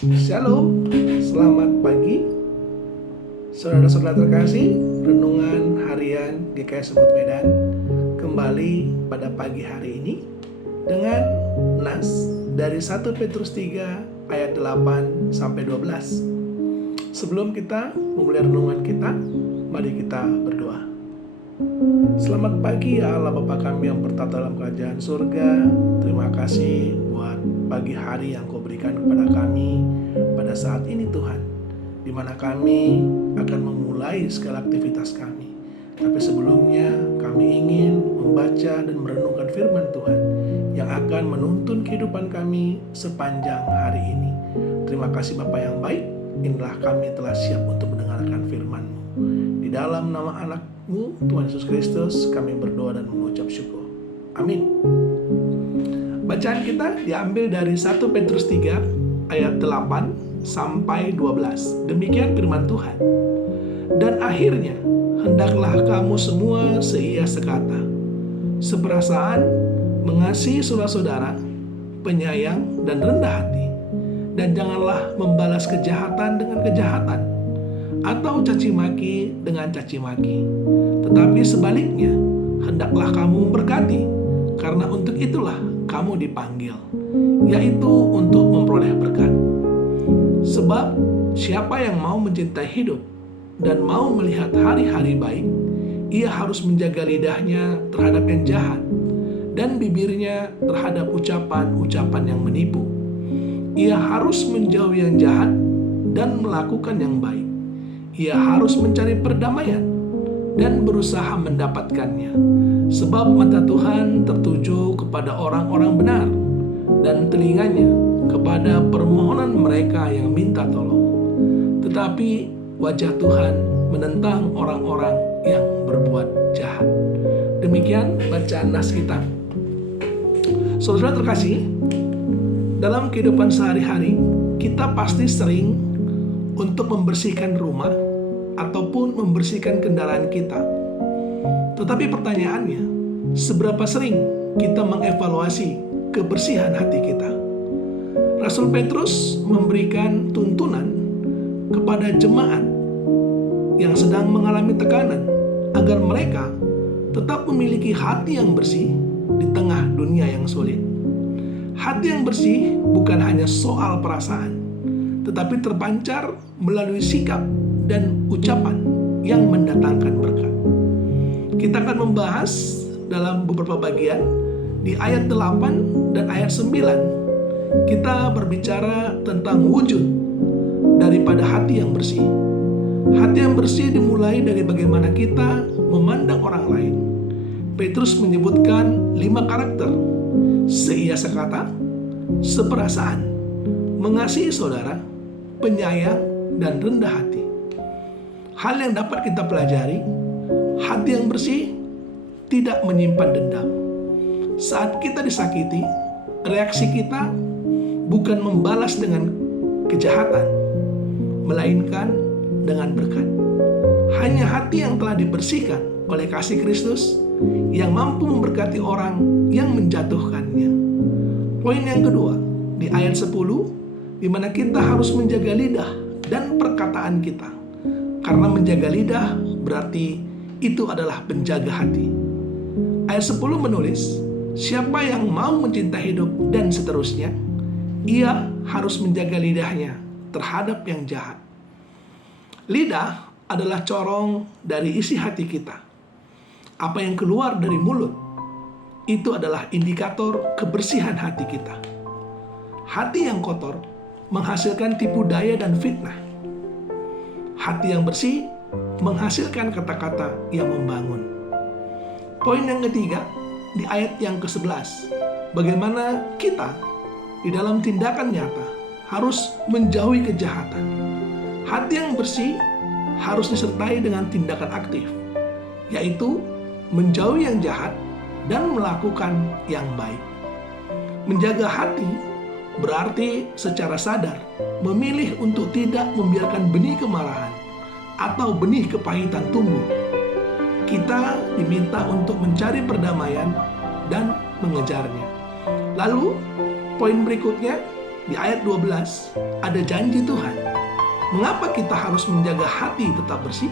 Shalom, selamat pagi saudara-saudara terkasih. Renungan harian GKI Semut Medan kembali pada pagi hari ini dengan nas dari 1 Petrus 3 ayat 8 sampai 12. Sebelum kita memulai renungan kita, mari kita berdoa. Selamat pagi ya Allah Bapa kami yang bertata dalam kerajaan surga. Terima kasih buat pagi hari yang Kau berikan kepada kami pada saat ini Tuhan, di mana kami akan memulai segala aktivitas kami. Tapi sebelumnya kami ingin membaca dan merenungkan firman Tuhan yang akan menuntun kehidupan kami sepanjang hari ini. Terima kasih Bapa yang baik, inilah kami telah siap untuk mendengarkan firman-Mu. Di dalam nama anak-Mu Tuhan Yesus Kristus kami berdoa dan mengucap syukur. Amin. Bacaan kita diambil dari 1 Petrus 3 ayat 8 sampai 12. Demikian firman Tuhan. Dan akhirnya hendaklah kamu semua seia sekata, seperasaan, mengasihi saudara-saudara, penyayang dan rendah hati, dan janganlah membalas kejahatan dengan kejahatan, atau caci maki dengan caci maki. Tetapi sebaliknya, hendaklah kamu memberkati, karena untuk itulah kamu dipanggil, yaitu untuk memperoleh berkat. Sebab siapa yang mau mencintai hidup dan mau melihat hari-hari baik, ia harus menjaga lidahnya terhadap yang jahat dan bibirnya terhadap ucapan-ucapan yang menipu. Ia harus menjauhi yang jahat dan melakukan yang baik. Ia harus mencari perdamaian dan berusaha mendapatkannya. Sebab mata Tuhan tertuju kepada orang-orang benar dan telinganya kepada permohonan mereka yang minta tolong. Tetapi wajah Tuhan menentang orang-orang yang berbuat jahat. Demikian bacaan nas kita. Saudara terkasih, dalam kehidupan sehari-hari kita pasti sering untuk membersihkan rumah ataupun membersihkan kendaraan kita. Tetapi pertanyaannya, seberapa sering kita mengevaluasi kebersihan hati kita? Rasul Petrus memberikan tuntunan kepada jemaat yang sedang mengalami tekanan agar mereka tetap memiliki hati yang bersih di tengah dunia yang sulit. Hati yang bersih bukan hanya soal perasaan, tetapi terpancar melalui sikap dan ucapan yang mendatangkan berkat. Kita akan membahas dalam beberapa bagian di ayat 8 dan ayat 9. Kita berbicara tentang wujud daripada hati yang bersih. Hati yang bersih dimulai dari bagaimana kita memandang orang lain. Petrus menyebutkan 5 karakter: seia sekata, seperasaan, mengasihi saudara, penyayang, dan rendah hati. Hal yang dapat kita pelajari, hati yang bersih tidak menyimpan dendam. Saat kita disakiti, reaksi kita bukan membalas dengan kejahatan, melainkan dengan berkat. Hanya hati yang telah dibersihkan oleh kasih Kristus yang mampu memberkati orang yang menjatuhkannya. Poin yang kedua, di ayat 10, di mana kita harus menjaga lidah dan perkataan kita. Karena menjaga lidah berarti itu adalah penjaga hati. Ayat 10 menulis, siapa yang mau mencintai hidup dan seterusnya, ia harus menjaga lidahnya terhadap yang jahat. Lidah adalah corong dari isi hati kita. Apa yang keluar dari mulut, itu adalah indikator kebersihan hati kita. Hati yang kotor menghasilkan tipu daya dan fitnah. Hati yang bersih menghasilkan kata-kata yang membangun. Poin yang ketiga, di ayat yang ke-11, bagaimana kita di dalam tindakan nyata harus menjauhi kejahatan. Hati yang bersih harus disertai dengan tindakan aktif, yaitu menjauhi yang jahat dan melakukan yang baik. Menjaga hati berarti secara sadar memilih untuk tidak membiarkan benih kemarahan atau benih kepahitan tumbuh. Kita diminta untuk mencari perdamaian dan mengejarnya. Lalu, poin berikutnya di ayat 12 ada janji Tuhan. Mengapa kita harus menjaga hati tetap bersih?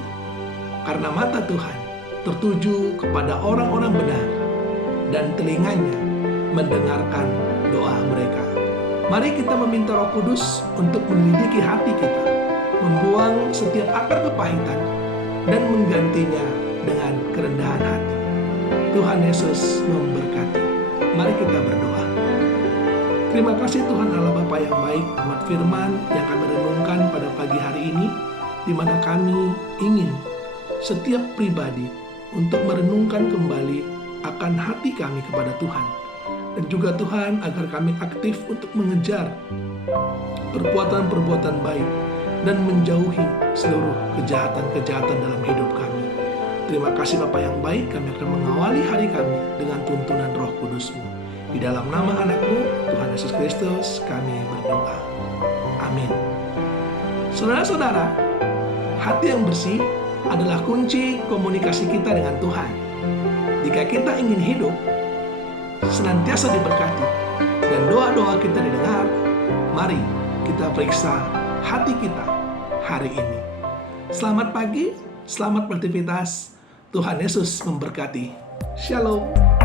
Karena mata Tuhan tertuju kepada orang-orang benar dan telinganya mendengarkan doa mereka. Mari kita meminta Roh Kudus untuk menyelidiki hati kita, membuang setiap akar kepahitan dan menggantinya dengan kerendahan hati. Tuhan Yesus memberkati. Mari kita berdoa. Terima kasih Tuhan Allah Bapa yang baik buat firman yang kami renungkan pada pagi hari ini, di mana kami ingin setiap pribadi untuk merenungkan kembali akan hati kami kepada Tuhan. Dan juga Tuhan agar kami aktif untuk mengejar perbuatan-perbuatan baik dan menjauhi seluruh kejahatan-kejahatan dalam hidup kami. Terima kasih Bapa yang baik, kami akan mengawali hari kami dengan tuntunan Roh Kudus-Mu. Di dalam nama anak-Mu, Tuhan Yesus Kristus, kami berdoa. Amin. Saudara-saudara, hati yang bersih adalah kunci komunikasi kita dengan Tuhan. Jika kita ingin hidup senantiasa diberkati dan doa-doa kita didengar, mari kita periksa hati kita hari ini. Selamat pagi, selamat beraktivitas. Tuhan Yesus memberkati. Shalom.